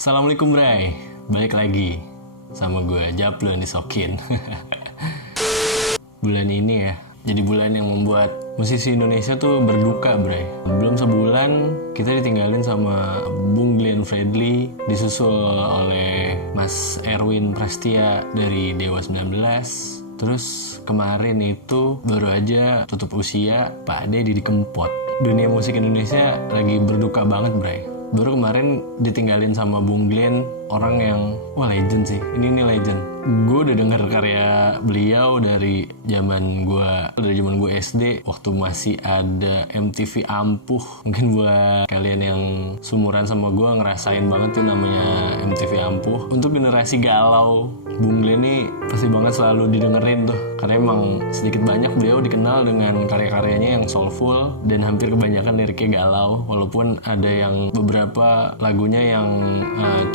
Assalamualaikum Bray, balik lagi sama gue Japlon Disokin. Bulan ini ya, jadi bulan yang membuat musisi Indonesia tuh berduka Bray. Belum sebulan kita ditinggalin sama Bung Glenn Fredly, disusul oleh Mas Erwin Prastia dari Dewa 19. Terus kemarin itu baru aja tutup usia Pak Deddy Kempot. Dunia musik Indonesia lagi berduka banget Bray. Baru kemarin ditinggalin sama Bung Glenn, orang yang legend sih. Ini legend. Gue udah denger karya beliau dari zaman gue SD waktu masih ada MTV Ampuh. Mungkin buat kalian yang sumuran sama gue ngerasain banget tuh namanya MTV Ampuh. Untuk generasi galau, Bung Glenn nih pasti banget selalu didengerin tuh. Karena emang sedikit banyak beliau dikenal dengan karya-karyanya yang soulful dan hampir kebanyakan liriknya galau. Walaupun ada yang beberapa lagunya yang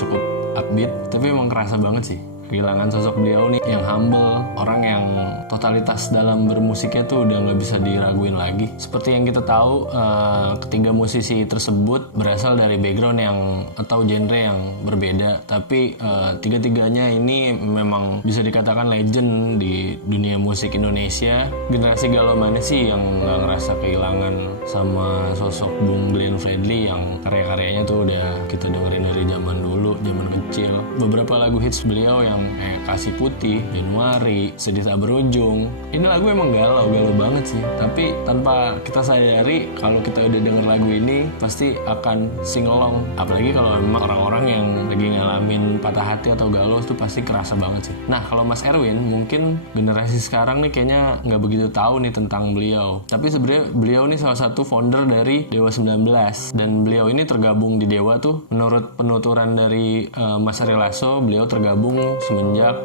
cukup upbeat, tapi emang kerasa banget sih kehilangan sosok beliau nih yang humble, orang yang totalitas dalam bermusiknya tuh udah nggak bisa diraguin lagi. Seperti yang kita tahu, ketiga musisi tersebut berasal dari background yang atau genre yang berbeda, tapi tiga-tiganya ini memang bisa dikatakan legend di dunia musik Indonesia. Generasi galau mana sih yang nggak ngerasa kehilangan sama sosok Bung Glenn Fredly yang karya-karyanya tuh udah kita dengerin dari zaman dulu, zaman kecil. Beberapa lagu hits beliau yang kayak Kasih Putih, Januari, Sedih Tak Berujung. Ini lagu emang galau banget sih. Tapi tanpa kita sadari, kalau kita udah denger lagu ini pasti akan sing along. Apalagi kalau memang orang-orang yang lagi ngalamin patah hati atau galau itu pasti kerasa banget sih. Nah kalau Mas Erwin mungkin generasi sekarang nih kayaknya nggak begitu tahu nih tentang beliau. Tapi sebenarnya beliau nih salah satu founder dari Dewa 19. Dan beliau ini tergabung di Dewa tuh menurut penuturan dari Mas Ari Lasso, beliau tergabung semenjak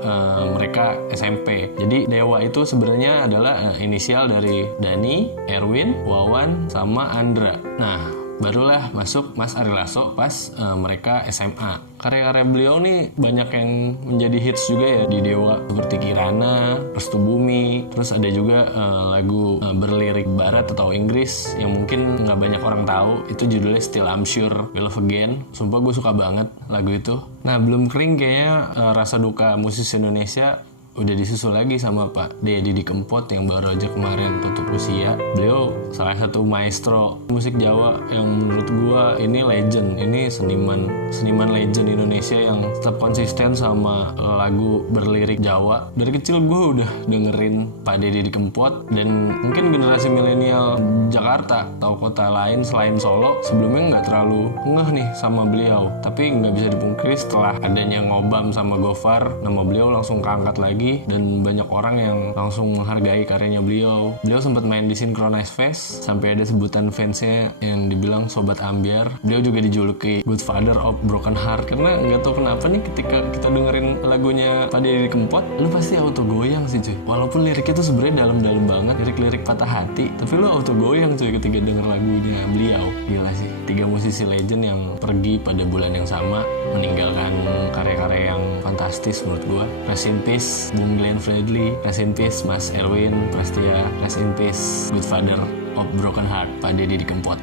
mereka SMP. Jadi Dewa itu sebenarnya adalah inisial dari Dani, Erwin, Wawan, sama Andra. Nah, barulah masuk Mas Ari Lasso pas mereka SMA. Karya-karya beliau nih banyak yang menjadi hits juga ya di Dewa, seperti Kirana, Restu Bumi. Terus ada juga lagu berlirik barat atau Inggris yang mungkin nggak banyak orang tahu. Itu judulnya Still I'm Sure We Love Again. Sumpah gue suka banget lagu itu. Nah belum kering kayaknya rasa duka musisi Indonesia udah disusul lagi sama Pak Deddy Kempot yang baru aja kemarin tutup usia. Beliau salah satu maestro musik Jawa yang menurut gua ini legend. Ini seniman legend Indonesia yang tetap konsisten sama lagu berlirik Jawa. Dari kecil gua udah dengerin Pak Deddy Kempot, dan mungkin generasi milenial Jakarta atau kota lain selain Solo sebelumnya nggak terlalu ngeh nih sama beliau. Tapi nggak bisa dipungkiri setelah adanya Ngobam sama Gofar, nama beliau langsung keangkat lagi dan banyak orang yang langsung menghargai karyanya beliau. Beliau sempat main di Synchronize Fest sampai ada sebutan fansnya yang dibilang Sobat Ambyar. Beliau juga dijuluki Good Father of Broken Heart karena nggak tahu kenapa nih ketika kita dengerin lagunya Pak Deddy Kempot, lu pasti auto goyang sih cuy. Walaupun liriknya tuh sebenarnya dalam-dalam banget, lirik-lirik patah hati, tapi lu auto goyang cuy ketika denger lagunya beliau. Gila sih, tiga musisi legend yang pergi pada bulan yang sama, meninggalkan karya-karya yang fantastis menurut gua. Rest in peace Bung Glenn Fredly, rest in peace Mas Erwin Prastia, rest in peace Good Father of Broken Heart Pak Deddy Kempot.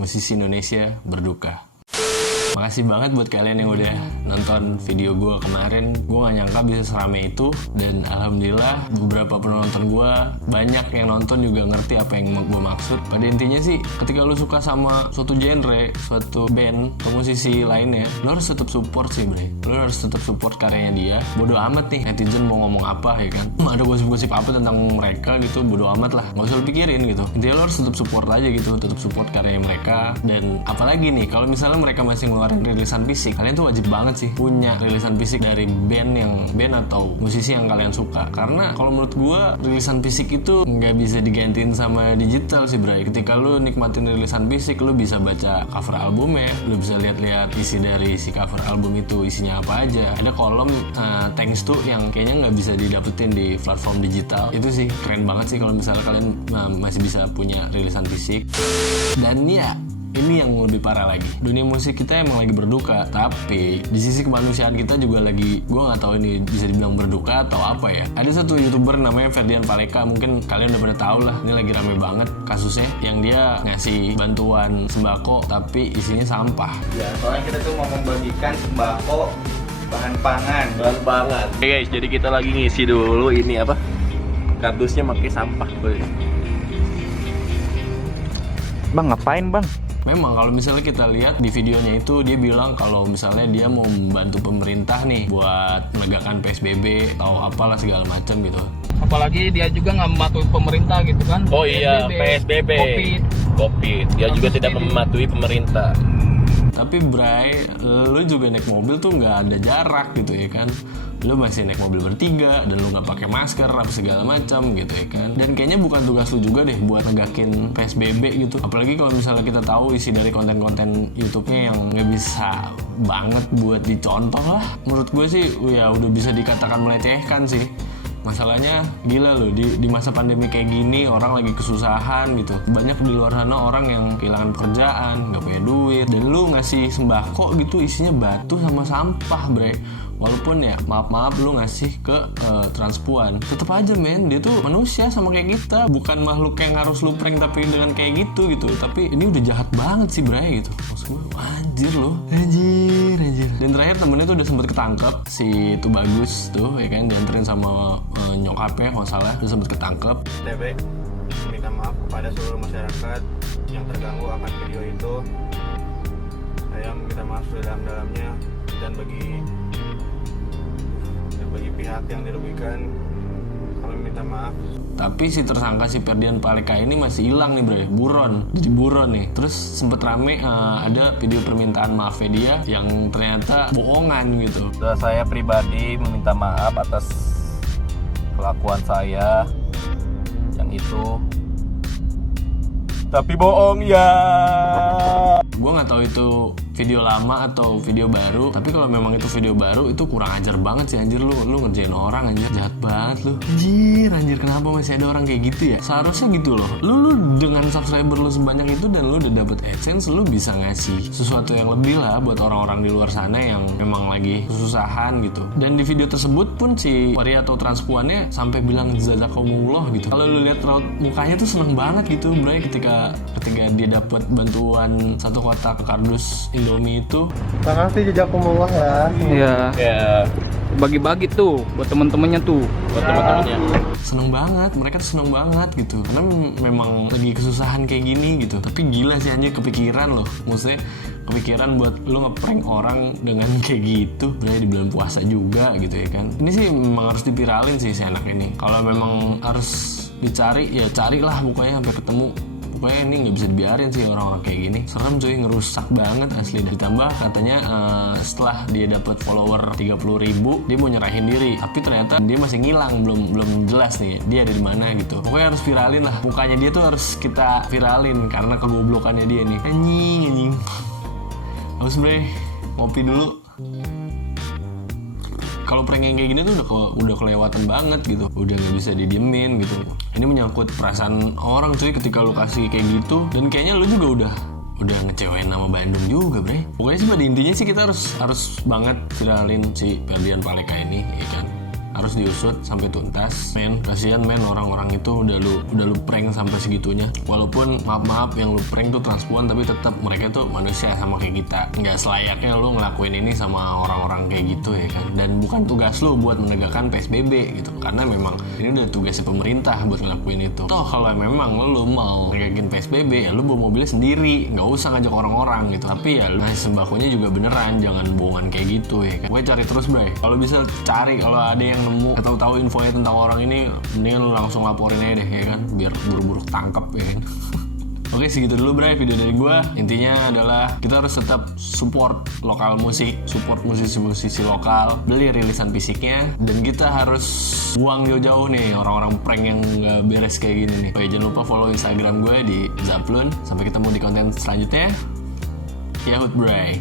Musisi Indonesia berduka. Makasih banget buat kalian yang udah nonton video gue kemarin. Gue gak nyangka bisa serame itu. Dan alhamdulillah beberapa penonton gue banyak yang nonton juga ngerti apa yang gue maksud. Pada intinya sih ketika lu suka sama suatu genre, suatu band atau musisi lainnya, lu harus tetap support sih bre. Lu harus tetap support karyanya dia. Bodo amat nih netizen mau ngomong apa ya kan. Ada gosip-gosip apa tentang mereka gitu, bodo amat lah, gak usah lu pikirin gitu. Intinya lu harus tetap support aja gitu. Tetap support karyanya mereka. Dan apalagi nih kalau misalnya mereka masih ngeluarin rilisan fisik, kalian tuh wajib banget sih punya rilisan fisik dari band atau musisi yang kalian suka. Karena kalau menurut gue rilisan fisik itu nggak bisa digantiin sama digital sih bray. Ketika lu nikmatin rilisan fisik, lu bisa baca cover albumnya, lu bisa lihat-lihat isi dari si cover album itu isinya apa aja. Ada kolom thanks to yang kayaknya nggak bisa didapetin di platform digital. Itu sih keren banget sih kalau misalnya kalian masih bisa punya rilisan fisik. Dan ya ini yang lebih parah lagi. Dunia musik kita emang lagi berduka, tapi di sisi kemanusiaan kita juga lagi, gue nggak tahu ini bisa dibilang berduka atau apa ya. Ada satu YouTuber namanya Ferdian Paleka, mungkin kalian udah pada tahu lah. Ini lagi rame banget kasusnya, yang dia ngasih bantuan sembako tapi isinya sampah. Ya, soalnya kita tuh mau membagikan sembako, bahan pangan. Oke guys, jadi kita lagi ngisi dulu ini apa? Kardusnya pakai sampah. Bang, ngapain bang? Memang kalau misalnya kita lihat di videonya itu, dia bilang kalau misalnya dia mau membantu pemerintah nih buat menegakkan PSBB atau apalah segala macam gitu. Apalagi dia juga nggak mematuhi pemerintah gitu kan. Oh iya, PSBB, COVID. Dia juga tidak mematuhi pemerintah. Tapi Bray, lu juga naik mobil tuh nggak ada jarak gitu ya kan. Lu masih naik mobil bertiga dan lu nggak pakai masker apa segala macam gitu ya kan. Dan kayaknya bukan tugas lu juga deh buat negakin PSBB gitu. Apalagi kalau misalnya kita tahu isi dari konten-konten YouTube-nya yang nggak bisa banget buat dicontoh lah. Menurut gue sih ya udah bisa dikatakan melecehkan sih. Masalahnya gila loh, di masa pandemi kayak gini orang lagi kesusahan gitu. Banyak di luar sana orang yang kehilangan pekerjaan, nggak punya duit, dan lu ngasih sembako gitu isinya batu sama sampah bre. Walaupun ya maaf lu ngasih ke transpuan, tetep aja men, dia tuh manusia sama kayak kita, bukan makhluk yang harus lu prank tapi dengan kayak gitu. Tapi ini udah jahat banget sih Bray gitu. Maksud gue anjir loh, anjir. Dan terakhir temennya tuh udah sempet ketangkep, si itu bagus tuh ya kan, dianterin sama nyokapnya kalau salah, udah sempet ketangkep. TB, minta maaf kepada seluruh masyarakat yang terganggu akan video itu. Saya minta maaf sedalam-dalamnya, dan bagi pihak yang dirugikan kami minta maaf. Tapi si tersangka si Ferdian Paleka ini masih hilang nih bre, buron, jadi buron nih. Terus sempet rame ada video permintaan maafnya dia yang ternyata bohongan gitu. Saya pribadi meminta maaf atas kelakuan saya yang itu. Tapi bohong ya. Gue nggak tahu itu video lama atau video baru, tapi kalau memang itu video baru itu kurang ajar banget sih anjir. Lu ngerjain orang anjir, jahat banget lu anjir kenapa masih ada orang kayak gitu ya. Seharusnya gitu loh, lu dengan subscriber lu sebanyak itu dan lu udah dapet AdSense, lu bisa ngasih sesuatu yang lebih lah buat orang-orang di luar sana yang memang lagi kesusahan gitu. Dan di video tersebut pun si waria atau transpuannya sampai bilang jazakumullah gitu. Kalau lu lihat raut mukanya tuh seneng banget gitu bro, ketika dia dapat bantuan satu kotak kardus Indomie itu. Makasih jazakumullah ya. Iya. Ya, Bagi-bagi tuh buat temen-temennya tuh. buat teman-temannya. Seneng banget, mereka tuh seneng banget gitu, karena memang lagi kesusahan kayak gini gitu. Tapi gila sih anjir, kepikiran loh, maksudnya kepikiran buat lo ngeprank orang dengan kayak gitu, berarti di bulan puasa juga gitu ya kan. Ini sih memang harus dipiralin sih si anak ini. Kalau memang harus dicari ya carilah pokoknya sampai ketemu. Pokoknya ini nggak bisa dibiarin sih orang-orang kayak gini. Serem cuy, ngerusak banget asli. Ditambah katanya setelah dia dapat follower 30.000 dia mau nyerahin diri, tapi ternyata dia masih ngilang, belum jelas nih dia ada di mana gitu. Pokoknya harus viralin lah, mukanya dia tuh harus kita viralin karena kegoblokannya dia nih. Anjing harus bre, ngopi dulu. Kalau prank yang kayak gini tuh udah kelewatan banget gitu, udah nggak bisa didiemin gitu. Ini menyangkut perasaan orang cuy ketika lu kasih kayak gitu, dan kayaknya lu juga udah ngecewain nama Bandung juga bre. Pokoknya sih pada intinya sih kita harus banget viralin si Ferdian Paleka ini ya kan. Harus diusut sampai tuntas men. Kasihan men, orang-orang itu udah lu prank sampai segitunya. Walaupun maaf yang lu prank tuh transpuan, tapi tetap mereka tuh manusia sama kayak kita. Nggak selayaknya lu ngelakuin ini sama orang-orang kayak gitu ya kan. Dan bukan tugas lu buat menegakkan PSBB gitu, karena memang ini udah tugasnya pemerintah buat ngelakuin itu. Toh kalau memang lu mau negakin PSBB ya lu bawa mobilnya sendiri, nggak usah ngajak orang-orang gitu. Tapi ya lu ngasih sembakonya juga beneran, jangan bohongan kayak gitu ya kan. Gue cari terus bray, kalau bisa cari, kalau ada yang nemu atau tahu infonya tentang orang ini, mendingan lu langsung laporin aja deh ya kan, biar buru-buru tangkap ya kan. Oke, segitu dulu bray video dari gue. Intinya adalah kita harus tetap support lokal musik, support musisi-musisi lokal, beli rilisan fisiknya, dan kita harus buang jauh-jauh nih orang-orang prank yang gak beres kayak gini nih. Oke, jangan lupa follow Instagram gue di Zaplun. Sampai ketemu di konten selanjutnya. Yahut bray.